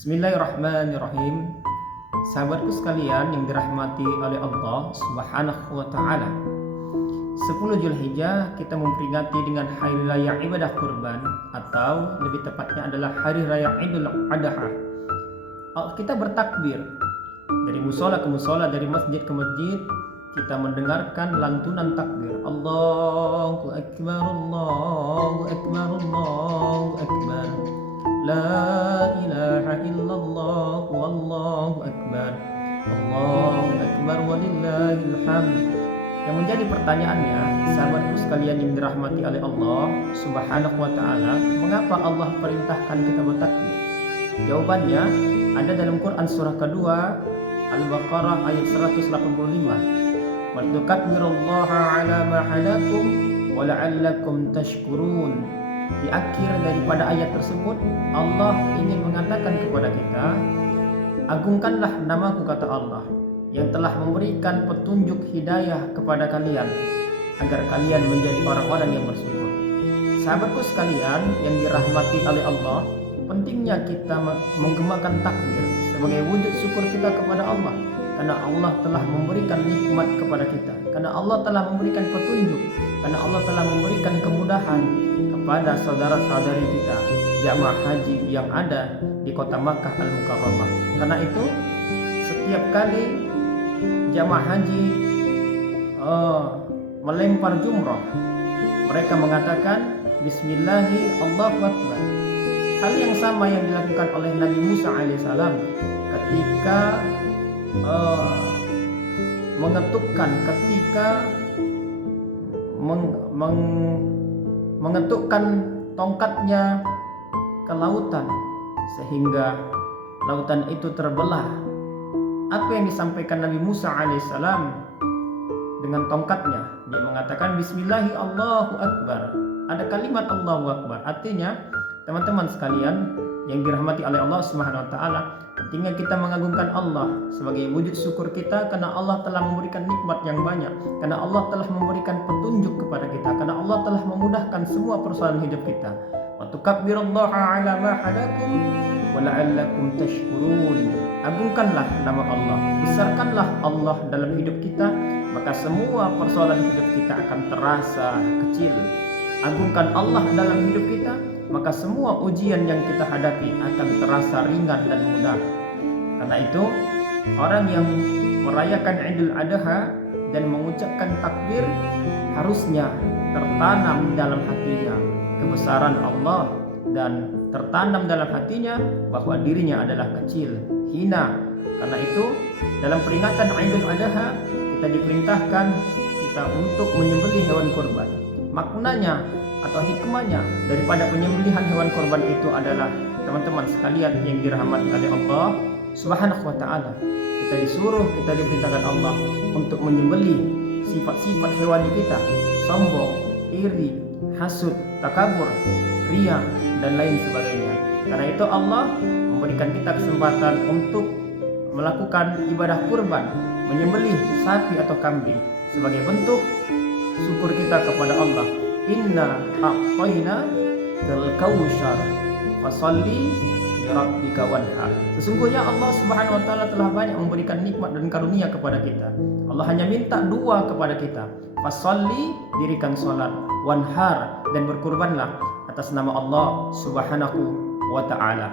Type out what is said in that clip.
Bismillahirrahmanirrahim. Sahabatku sekalian yang dirahmati oleh Allah Subhanahu wa taala. 10 Zulhijjah kita memperingati dengan hari raya ibadah kurban, atau lebih tepatnya adalah hari raya Idul Adha. Kita bertakbir dari musola ke musola, dari masjid ke masjid. Kita mendengarkan lantunan takbir. Allahu akbar, Allahu akbar, Allahu akbar. La ilaha illallah, wallahu akbar, Allahu akbar, walillahil hamd. Yang menjadi pertanyaannya, sahabatku sekalian yang dirahmati oleh Allah Subhanahu wa taala, mengapa Allah perintahkan kita bertakbir? Jawabannya ada dalam Quran surah kedua Al-Baqarah ayat 185. Wa tukabbirullaha ala ma hadakum wa la'allakum tashkurun. Di akhir daripada ayat tersebut, Allah ingin mengatakan kepada kita, agungkanlah namaku, kata Allah, yang telah memberikan petunjuk hidayah kepada kalian, agar kalian menjadi orang-orang yang bersyukur. Sahabatku sekalian yang dirahmati oleh Allah, pentingnya kita menggemakan takbir sebagai wujud syukur kita kepada Allah, karena Allah telah memberikan nikmat kepada kita, karena Allah telah memberikan petunjuk, karena Allah telah memberikan kemudahan kepada saudara-saudari kita jamaah haji yang ada di kota Makkah Al-Mukarramah. Karena itu setiap kali jamaah haji melempar jumrah, mereka mengatakan Bismillahi Allahu Akbar. Hal yang sama yang dilakukan oleh Nabi Musa alaihissalam ketika mengetukkan tongkatnya ke lautan sehingga lautan itu terbelah. Apa yang disampaikan Nabi Musa alaihissalam dengan tongkatnya? Dia mengatakan Bismillahi Allahu Akbar. Ada kalimat Allahu Akbar. Artinya, teman-teman sekalian yang dirahmati oleh Allah Subhanahu wa taala, pentingnya kita mengagungkan Allah sebagai wujud syukur kita, karena Allah telah memberikan nikmat yang banyak, karena Allah telah memberikan petunjuk kepada kita, karena Allah telah memudahkan semua persoalan hidup kita. Wa tukabbirullaha ala ma hadakum wa la'allakum tashkurun. Agungkanlah nama Allah, besarkanlah Allah dalam hidup kita, maka semua persoalan hidup kita akan terasa kecil. Agungkan Allah dalam hidup kita, maka semua ujian yang kita hadapi akan terasa ringan dan mudah. Karena itu, orang yang merayakan Idul Adha dan mengucapkan takbir harusnya tertanam dalam hatinya kebesaran Allah, dan tertanam dalam hatinya bahwa dirinya adalah kecil, hina. Karena itu, dalam peringatan Idul Adha kita diperintahkan kita untuk menyembelih hewan kurban. Maknanya atau hikmahnya daripada penyembelihan hewan korban itu adalah, teman-teman sekalian yang dirahmati oleh Allah Subhanahu wa taala, kita diperintahkan Allah untuk menyembelih sifat-sifat hewani kita, sombong, iri, hasud, takabur, riya, dan lain sebagainya. Karena itu Allah memberikan kita kesempatan untuk melakukan ibadah kurban, menyembelih sapi atau kambing sebagai bentuk syukur kita kepada Allah. Inna a'tayna kal kautsar fasalli li rabbika wanhar. Sesungguhnya Allah Subhanahu wa taala telah banyak memberikan nikmat dan karunia kepada kita. Allah hanya minta dua kepada kita. Fasalli, dirikan salat, wanhar, dan berkurbanlah atas nama Allah Subhanahu wa taala.